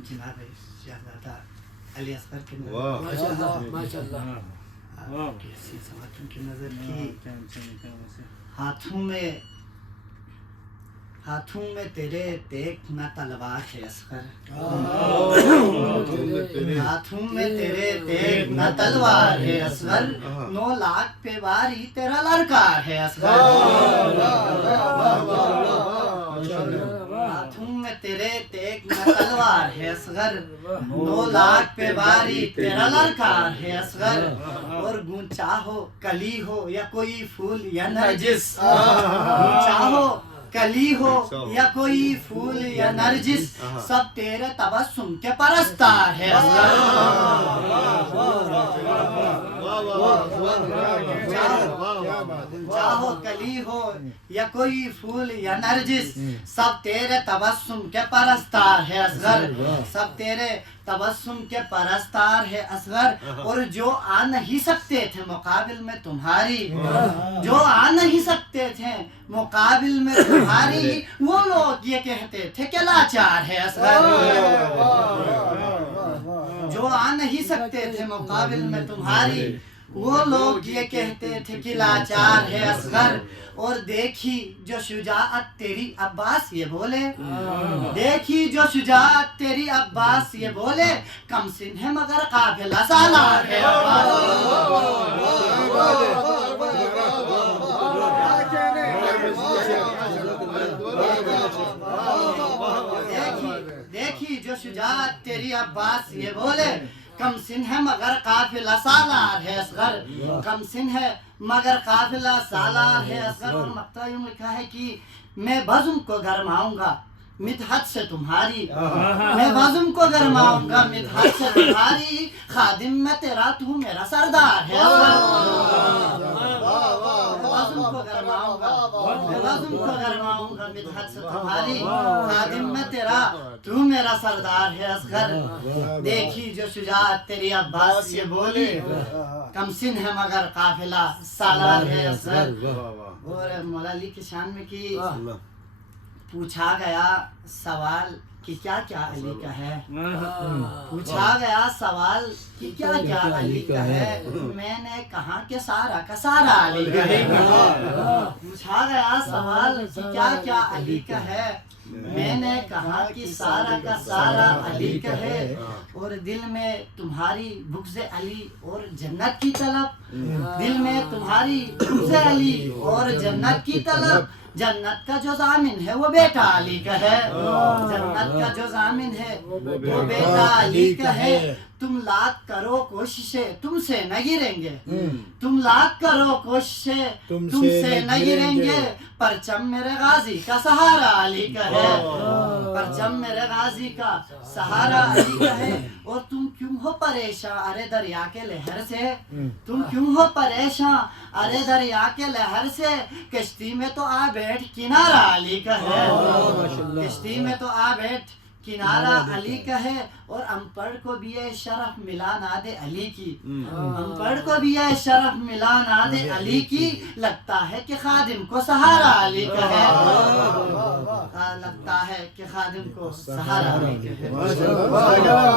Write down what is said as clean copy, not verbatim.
جناب شہزادہ علی اصغر کے ماشاء اللہ کیسی سماعتوں کی نظر کی ہاتھوں میں تیرے دیکھ نہ تلوار ہے اصغر ہاتھوں میں تیرے دیکھ نہ تلوار ہے اصغر 9 لاکھ پہ باری تیرا لڑکا ہے اصغر ہاتھوں میں تیرے دیکھ نہ تلوار ہے اصغر 9 لاکھ پہ باری تیرا لڑکا ہے اصغر اور گونچا ہو کلی ہو یا کوئی پھول یا نرجس گونچا ہو کلی ہو یا کوئی پھول یا نرجس سب تیرے تبسم کے پرستار ہے اصغر چاہو کلی ہو یا کوئی پھول یا نرجس سب تیرے تبسم کے پرستار ہے اصغر سب تیرے تبسم کے پرستار ہے اصغر اور جو آ نہیں سکتے تھے مقابل میں تمہاری جو آ نہیں سکتے تھے مقابل میں تمہاری وہ لوگ یہ کہتے تھے کہ لاچار ہے اصغر جو آ نہیں سکتے تھے مقابل میں تمہاری وہ لوگ یہ کہتے تھے کہ لاچار ہے اصغر اور دیکھی جو شجاعت تیری عباس یہ بولے دیکھی جو شجاعت تیری عباس یہ بولے کم سن ہے مگر قافلہ سالار ہے دیکھی جو شجاعت تیری عباس یہ بولے کم سن ہے مگر قافلہ سالار ہے اصغر کم سن ہے مگر قافلہ سالار ہے اصغر اور مقطع یوں لکھا ہے کہ میں بزم کو گرماؤں گا مدحت سے تمہاری میں بزم کو گرماؤں گا مدحت سے تمہاری خادم میں تیرا تو میرا سردار ہے بزم کو گرماؤں گا میں بزم کو گرماؤں گا مدحت سے تمہاری خادم میں تیرا تو میرا سردار ہے اصغر دیکھی جو شجاعت تیری عباس یہ بولی کم سن ہے مگر قافلہ سالار ہے اصغر اور مولا علی کی شان میں کی پوچھا گیا سوال کہ کیا کیا علی کا ہے پوچھا گیا سوال کہ کیا کیا علی کا ہے میں نے کہا کہ سارا کا سارا علی کا ہے پوچھا گیا سوال کہ کیا کیا علی کا ہے میں نے کہا کہ سارا کا سارا علی کا ہے اور دل میں تمہاری بغض علی اور جنت کی طلب دل میں تمہاری بغض علی اور جنت کی طلب جنت کا جو ضامن ہے وہ بیٹا علی کا ہے جنت کا جو ضامن ہے وہ بیٹا علی کا ہے تم لاکھ کرو کوششیں تم سے نہ گریں گے تم لاکھ کرو کوششیں تم سے نہ گریں گے پرچم میرے غازی کا سہارا علی کا ہے پرچم میرے غازی کا سہارا علی کا ہے اور تم کیوں ہو پریشان ارے دریا کے لہر سے تم کیوں ہو پریشان ارے دریا کے لہر سے کشتی میں تو آ بیٹھ کنارہ علی کا ہے کشتی میں تو آ بیٹھ کنارہ علی کا ہے اور امپڑھ کو بھی یہ شرف ملا ناد علی کی امپڑھ کو بھی یہ شرف ملا ناد علی کی لگتا ہے کہ خادم کو سہارا علی کا ہے لگتا ہے کہ خادم کو سہارا علی کا ہے